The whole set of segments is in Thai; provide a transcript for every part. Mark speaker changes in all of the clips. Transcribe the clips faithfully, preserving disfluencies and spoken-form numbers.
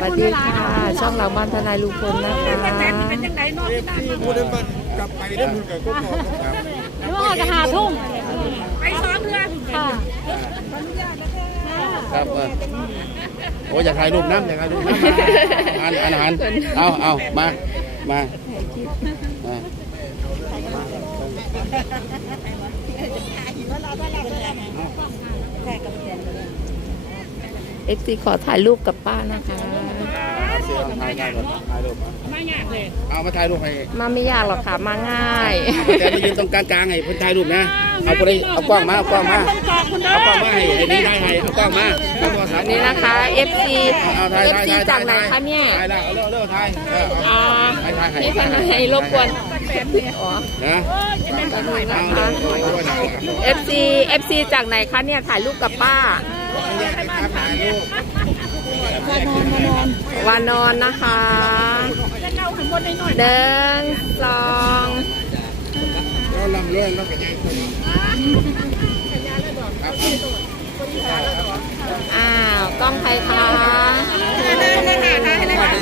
Speaker 1: สวัสดีค่ะช่องเราบ้านทนายลุงพลนะคะ
Speaker 2: พูดได้บ้านกลับไปได้คุณกับก็พอครับ
Speaker 3: หรือว่าจะหาทุ่มไปซ้อมเรือค่ะ
Speaker 4: ครับเออโอ้อยากถ่ายรูปน้ำอยากถ่ายรูปน้ำมาอาหารอาหารเอาเอามามามา
Speaker 1: เอฟซีขอถ่ายรูปกับป้านะคะ
Speaker 4: เสียถ่ายได้ก่อนถ่ายรูป
Speaker 3: ไม่ยากเลย
Speaker 4: เอามาถ่ายรูปให้
Speaker 1: มาไม่ยากหรอกค่ะมาง่าย
Speaker 4: แต่มายืนตรงกลางๆให้เพิ่นถ่ายรูปนะเอาไปเอากล้องมาเอากล้องมาเอากล้องมาให้ให้นี่ได้ให้เอากล้องมาเอาโทรศัพท์
Speaker 1: นี่นะคะ เอฟ ซี
Speaker 4: เอาถ่าย
Speaker 1: เอฟ
Speaker 4: ถ่าย
Speaker 1: ซี
Speaker 4: ถ่าย
Speaker 1: จากไหนคะเนี่ย
Speaker 4: ถ่ายแล้วเอาเร็วเร็วถ่ายเออ
Speaker 1: อ่า
Speaker 4: ถ่ายถ่ายให้
Speaker 1: พี่ทนายรบกวนอ๋อ
Speaker 4: นะ
Speaker 1: แป๊บนึง
Speaker 4: เอา
Speaker 1: นะ
Speaker 4: เร็
Speaker 1: คะ
Speaker 4: วเร็วเร็วเร็ว
Speaker 1: เอฟซี เอฟซีจากไหนคะเนี่ยถ่ายรูปกับป้า
Speaker 4: ถ่ายรูป
Speaker 1: วานอนนะคะเดินสอง
Speaker 4: เราลำเรื่องเราเป็นยังไงครับ
Speaker 1: อ้าวกล้องใครคะ
Speaker 4: เดี๋ยวเดี๋ยวถ่ายเรื่อง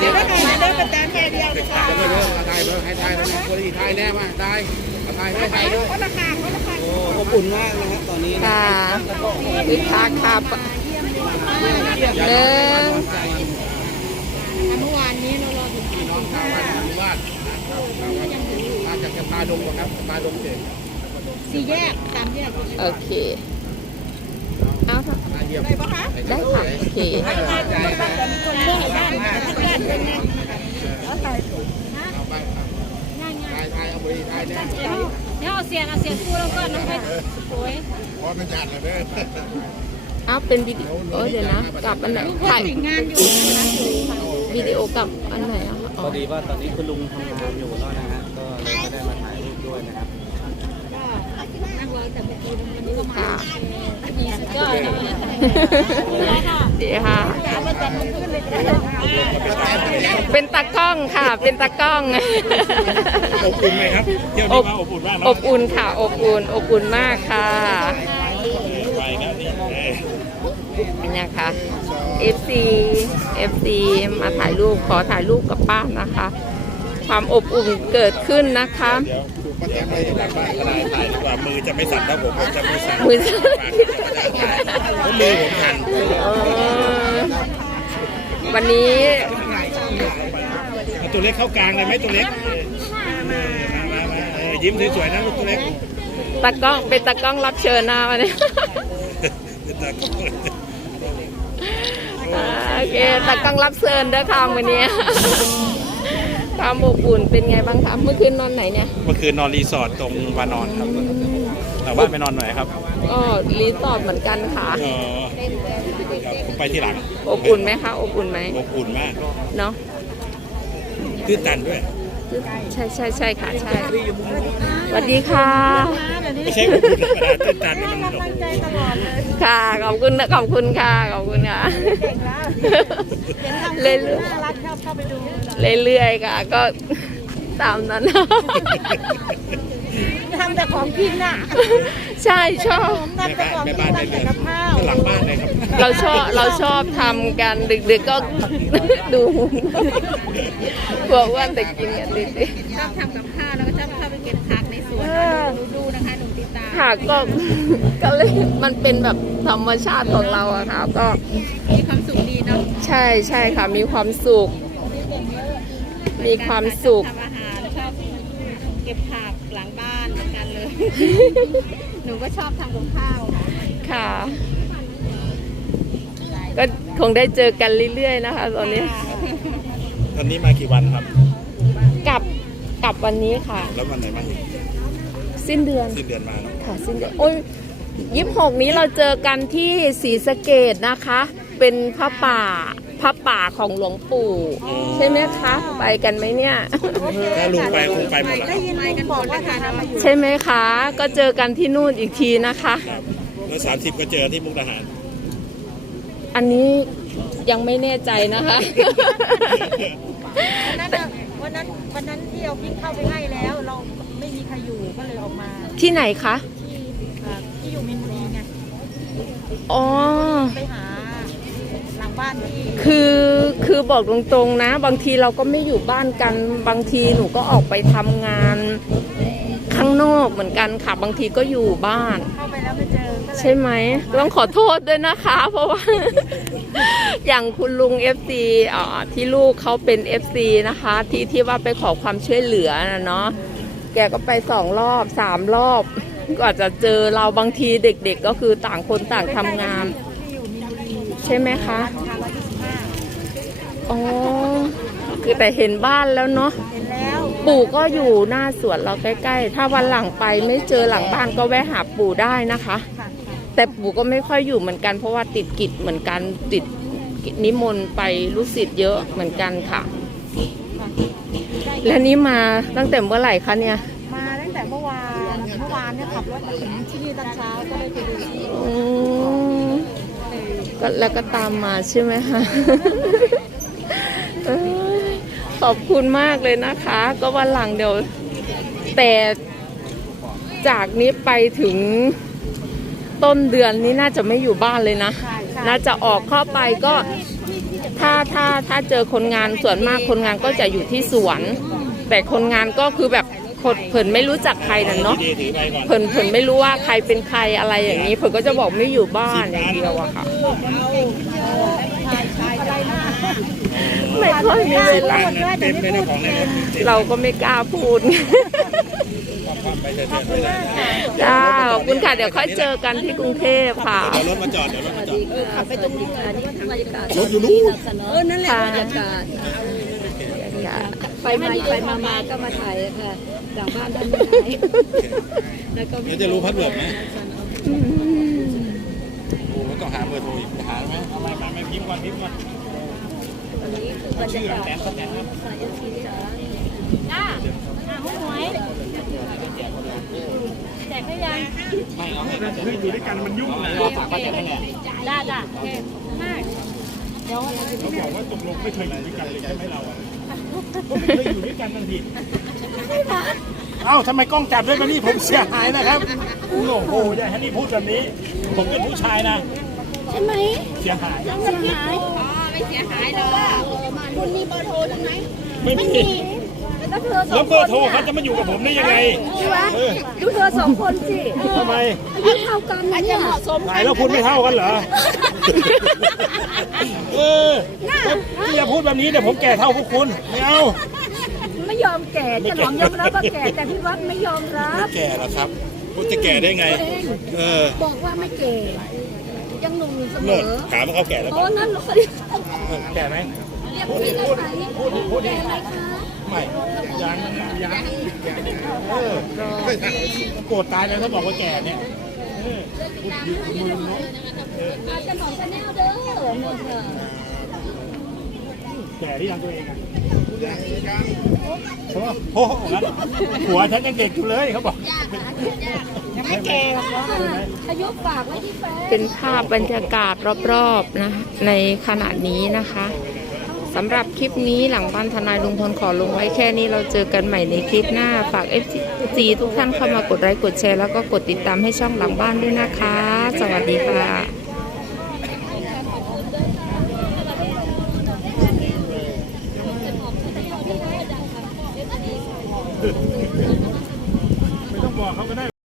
Speaker 4: ถ่ายเรื่องให้ถ่ายแล้วนะคนที่ถ่ายแน่มาถ่ายถ่ายให้ถ่ายด้วยโอ้อบอุ่นมากนะครับตอนนี้
Speaker 1: ค่ะพิทักษ์ค่ะเดิน
Speaker 3: เมื่อวานนี้เรารอถึง
Speaker 4: พี่น้องชาวบ้านหมู่บ้านมาจากสปาดงครับสปาดงเด็ก
Speaker 3: สี่แยกสามแยก
Speaker 1: โอเคเอาค่ะ
Speaker 4: มาเยี่ยม
Speaker 1: ได้ค่ะโอเค
Speaker 4: เอาไปถ่ายถ่ายเอาไปถ่ายแน่
Speaker 3: เดี๋ยวเอาเสียงเอาเสียงคู่แล้วก็น้องไปโอ้ย
Speaker 4: พอมันจัดเลยเด้อ
Speaker 1: เอาเป็นวิดีโอเออเดี๋ยวนะกลับอันไหนถ่าย
Speaker 3: ติดงานอยู่นะคะ
Speaker 1: วิดีโอกลับอันไหนอะคะอ๋
Speaker 5: พ
Speaker 1: อ
Speaker 5: อดีว่าตอนนี้คุณลุงทำงานอยู่แล้วนะฮะ ก็เลยไม่ได้มาถ่ายรูปด้วยนะครับ
Speaker 3: นั่งรอแต่เมื่อกี้วันนี้ก็มา
Speaker 1: ค่ะ
Speaker 3: ดีสุดยอดเลยค่ะ
Speaker 1: ดีค่ะ เป็นตากล้องค่ะ เป็นตากล้อง
Speaker 2: อบอุ่นไหมครับเที่ยวนี้มาอบอุ่นมาก
Speaker 1: อ
Speaker 2: เนาะ
Speaker 1: บอุ่นค่ะ อบอุ่น อบอุ่นมากค่ะ
Speaker 2: ไปนะนี่
Speaker 1: นี่นะคะ เอฟ ซี เอฟ ซี มาถ่ายรูป ขอถ่ายรูปกับป้านะคะ ความอบอุ่นเกิดขึ้นนะคะ
Speaker 2: เดี๋ยวดูป้าแตงไปที่บ้านบ้านทนายถ่ายดีกว่ามือจะไม่สั่นแล้วผมผมจะมือสั่น
Speaker 1: มือสั่น
Speaker 2: เพราะมือผมสั่น
Speaker 1: เออวันนี้
Speaker 2: เอาตัวเล็กเข้ากลางเลยไหมตัวเล็กมามามาเออยิ้มสวยๆนะลูกตัวเล็ก
Speaker 1: ตากล้อง เป็นตากล้องรับเชิญนะวันนี้ โอเคตากล้องรับเชิญเด้อค่ะวันนี้ ความอบอุ่นเป็นไงบ้างคะเมื่อคืนนอนไหนเนี่ย
Speaker 2: เมื่อคืนนอนรีสอร์ทตรงวานอนครับแต่บ้านไปนอนหน่อยครับ
Speaker 1: ก็รีสอร์ทเหมือนกันค่ะ
Speaker 2: เออผมไปที่หลัง
Speaker 1: อบอุ่นไหมคะอบอุ่นไหม
Speaker 2: อบอุ่นมาก
Speaker 1: เนาะ
Speaker 2: ตื้นตันด้วย
Speaker 1: ใช่ใช่ใช่ค่ะใช่สวัสดีค่ะ
Speaker 2: ไม่ใช่อบอุ่นธรรมดาตื้นตันเนี่ยมันโอ้โห
Speaker 1: ค่ะขอบคุณนะขอบคุณค่ะขอบคุณค่ะเรื่อย
Speaker 3: น่ารักชอบเข้าไปดู
Speaker 1: ๆเรื่อยๆค่ะ ก็ตามนั้น
Speaker 3: ทำแต่ของกินน่ะ
Speaker 1: ใช่ชอบ
Speaker 3: ทำแต่ของ
Speaker 2: แม่
Speaker 3: กิน
Speaker 2: บ้านได้
Speaker 3: ทำ
Speaker 2: เล
Speaker 3: แต่
Speaker 2: ย
Speaker 3: กับข้าว
Speaker 2: ก็หลังบ้านเลยครับ
Speaker 1: เราชอบเราชอบทำกันดึกๆก็ ดูกลัวว่าแต่กินกันดึก
Speaker 3: ชอบทำกับข้าวแล้วก็ชอบเข้าไปเก็บผักในสวนหนูดูนะคะหนูติดตาม
Speaker 1: ๆค่ะก็ ก็เลยมันเป็นแบบธรรมชาติของเราอะค่ะก็
Speaker 3: มีความสุขดีเนาะ
Speaker 1: ใช่ใช่ค่ะ มีความสุข มีความสุข
Speaker 3: ทำอาหารชอบเก็บผักหลังบ้านเหมือนกันเลย หนูก็ชอบทำกับข้าวค่ะ
Speaker 1: ค่ะ ก็คงได้เจอกันเรื่อยๆนะคะ ตอนนี้
Speaker 2: ตอนนี้มากี่วันครับ
Speaker 1: กลับกลับวันนี้ค่ะ
Speaker 2: แล้ววันไหนมาอีก
Speaker 1: สิ้นเดือน
Speaker 2: สิ้นเดือนมาเนาะ
Speaker 1: ค่ะสิ้นเดือนโอ้ยยี่สิบหกนี้เราเจอกันที่ศรีสะเกษนะคะ เป็นพระป่าพระป่าของหลวงปู่ ใช่ไหมคะ ไปกันไหมเนี่ย
Speaker 2: ถ้าลุงไปคงไปหมดแล้ว
Speaker 3: ได้ยินกันบอกว่าทานมาอยู่
Speaker 1: ใช่ไหมคะ ก็เจอกันที่นู่นอีกทีนะคะ
Speaker 2: ครับแล้วสามสิบก็เจอที่มุกดาหาร
Speaker 1: อันนี้ยังไม่แน่ใจนะคะ
Speaker 3: วันนั้นน่ะวันนั้นวันนั้นที่เอาพริกเข้าไปให้แล้ว เราไม่มีใครอยู่ก็เลยออกมา
Speaker 1: ที่ไหนคะ
Speaker 3: ที่อ่าที่อยู่มินบุรีไง
Speaker 1: อ๋อ
Speaker 3: ไปหาหลังบ้านที่
Speaker 1: คือคือบอกตรงๆนะ บางทีเราก็ไม่อยู่บ้านกันบางทีหนูก็ออกไปทำงานข้างนอกเหมือนกันค่ะ บางทีก็อยู่บ้าน
Speaker 3: เข้าไปแล้วไม่เจอก็เลย
Speaker 1: ใช่ไหมต้องขอโทษด้วยนะคะ เพราะว่า อย่างคุณลุง เอฟ ซี อ่าที่ลูกเขาเป็น เอฟ ซี นะคะ ที่ที่ว่าไปขอความช่วยเหลือนะเนาะแกก็ไปสองรอบสามรอบกว่าจะเจอเราบางทีเด็กๆก็คือต่างคนต่างทำงาน
Speaker 3: ที่อยู่มีนบุรี
Speaker 1: ใช่ไหมคะ
Speaker 3: ทางร้อยยี่สิบห้า
Speaker 1: อ๋อคือแต่เห็นบ้านแล้วเนาะ
Speaker 3: เห็นแล้ว
Speaker 1: ปู่ก็อยู่หน้าสวนเราใกล้ๆ ถ้าวันหลังไปไม่เจอหลังบ้านก็แวะหาปู่ได้นะคะ
Speaker 3: ค่ะ
Speaker 1: แต่ปู่ก็ไม่ค่อยอยู่เหมือนกันเพราะว่าติดกิจเหมือนกันติดนิมนต์ไปลูกศิษย์เยอะเหมือนกันค่ะ และนี่มาตั้งแต่เมื่อไหร่คะเนี่ย
Speaker 3: มาตั้งแต่เมื่อวานเมื่อวานเนี่ยขับรถมาถึงที่นี่ตอนเช้าก็เลยไปดู
Speaker 1: อืมก็แล้วก็ตามมาใช่ไหมคะ เอ้ยขอบคุณมากเลยนะคะ ก็วันหลังเดี๋ยว แต่จากนี้ไปถึงต้นเดือนนี้น่าจะไม่อยู่บ้านเลยนะ
Speaker 3: ใช่ใช่
Speaker 1: น่าจะออกเข้าไปก็ถ้าถ้าถ้าเจอคนงานส่วนมากคนงานก็จะอยู่ที่สวน แต่คนงานก็คือแบบคนเพิ่นไม่รู้จักใครน่ะเนาะ
Speaker 2: ดีถือไปก่อน
Speaker 1: เพิ่นเพิ่นไม่รู้ว่าใครเป็นใครอะไรอย่างนี้เพิ่นก็จะบอกไม่อยู่บ้านอย่างเดียวอะค่ะ
Speaker 3: อะไรนะ
Speaker 1: ไม่ค่อยมีเวลา
Speaker 2: เต็มเลยนะของในรถ
Speaker 1: เราก็ไม่กล้าพูด
Speaker 2: ความไปเถอะไปเลย
Speaker 1: จ้าขอบคุณค่ะเดี๋ยวค่อยเจอกันที่กรุงเทพค่ะ
Speaker 2: เดี๋ยวรถมาจอดเดี๋ยวรถมาจอด
Speaker 6: ขับไปตรงนี้อันนี้คือบรรยากาศ
Speaker 2: รถอยู่นู่น
Speaker 6: เออนั่นแหละบรรยากาศไปมาไปมามาก็มาถ่ายค่ะจากบ้านด้านในแล้วก็
Speaker 2: เดี๋ยวจะรู้พัดเวิร์ดไหมโอ้ต้องหาเบอร์โทรอีกหาไหมเอาไม่มาไม่พิมพ์ก่อนพิมพ์ก่อน
Speaker 6: อันนี้คือบรรยากาศสายชีวิตจ๋า
Speaker 3: จ้าห้องหวยแจกได้ยัง
Speaker 2: ไม่เอาให้เพื่อนอยู่ด้วยกันมันยุ่งนะฝากมาจากไหนเนี่ย
Speaker 3: ได้จ้ะเก่งมาก
Speaker 2: เขาบอกว่าตกลงไม่เคยอยู่ด้วยกันเลยใช่ไหมเราอ่ะไม่เคยอยู่ด้วยกันทันทีเอ้าทำไมกล้องจับด้วยมานี่ผมเสียหายนะครับโอ้โหอย่าให้นี่พูดแบบนี้ ผมเป็นผู้ชายนะ
Speaker 6: ใช่ไหม
Speaker 2: เสียหาย
Speaker 6: เสียหาย
Speaker 3: อ๋อไม่เสียหายหรอก
Speaker 6: คุณมีเบอร์โทรใช่ไหม
Speaker 2: ไม่มี
Speaker 6: แล้วเธอสอ
Speaker 2: แล้
Speaker 6: ง
Speaker 2: ว
Speaker 6: ค
Speaker 2: เบอน ร์โทรเขาจะมาอยู่กับผมได้ยังไง
Speaker 6: นี่วะ
Speaker 2: เออ
Speaker 6: ดูเธอสองคนสิ
Speaker 2: ทำไม
Speaker 6: อายุเท่ากันนะเนี่ย
Speaker 2: ไหนแล้วคุณไม่เท่ากันเหรอเออพี่อย่าพูดแบบนี้เดี๋ยวผมแก่เท่าพวกคุณไม่เอา
Speaker 6: ไม่ยอมแก่จะหลอมยอมรับว่าแก่แต่พี่วัดไม่ยอมรับ
Speaker 2: แก่แล้วครับคุณจะแก่ได้ไง เออ
Speaker 6: บอกว่าไม่แก่ยังหนุ่มอยู่เสม
Speaker 2: โน่น
Speaker 6: อ
Speaker 2: ถามว่าเขาแก่แล้ว
Speaker 6: โอ้
Speaker 2: เปล่า
Speaker 6: นั่นเรา
Speaker 2: แก่ไหม
Speaker 6: เรียกพี่ได้ไหมแก่ไหมคะ
Speaker 2: ไม่ยังยังเออโกรธตายเลยถ้าบอกว่าแก่เนี่ยเออมือเนาะ
Speaker 6: อาจจะหนอนชาแนลเด้อหมดค่ะ
Speaker 2: แก่ที่ยังตัวเองอ่ะโอ้โหงั้นหัวฉันยังเด็กอยู่เลยเขาบอก
Speaker 3: ยังไม่แก่หรอกเนาะ
Speaker 6: อายุฝากไว้ที่แฟน
Speaker 1: เป็นภาพบรรยากาศรอบๆนะในขณะนี้นะคะสำหรับคลิปนี้หลังบ้านทนายลุงพลขอลงไว้แค่นี้เราเจอกันใหม่ในคลิปหน้าฝาก เอฟ ซี ทุกท่านเข้ามากดไลค์กดแชร์แล้วก็กดติดตามให้ช่องหลังบ้านด้วยนะคะ สวัสดีค่ะ
Speaker 2: ไม่ต้องบอกเขาก็ได้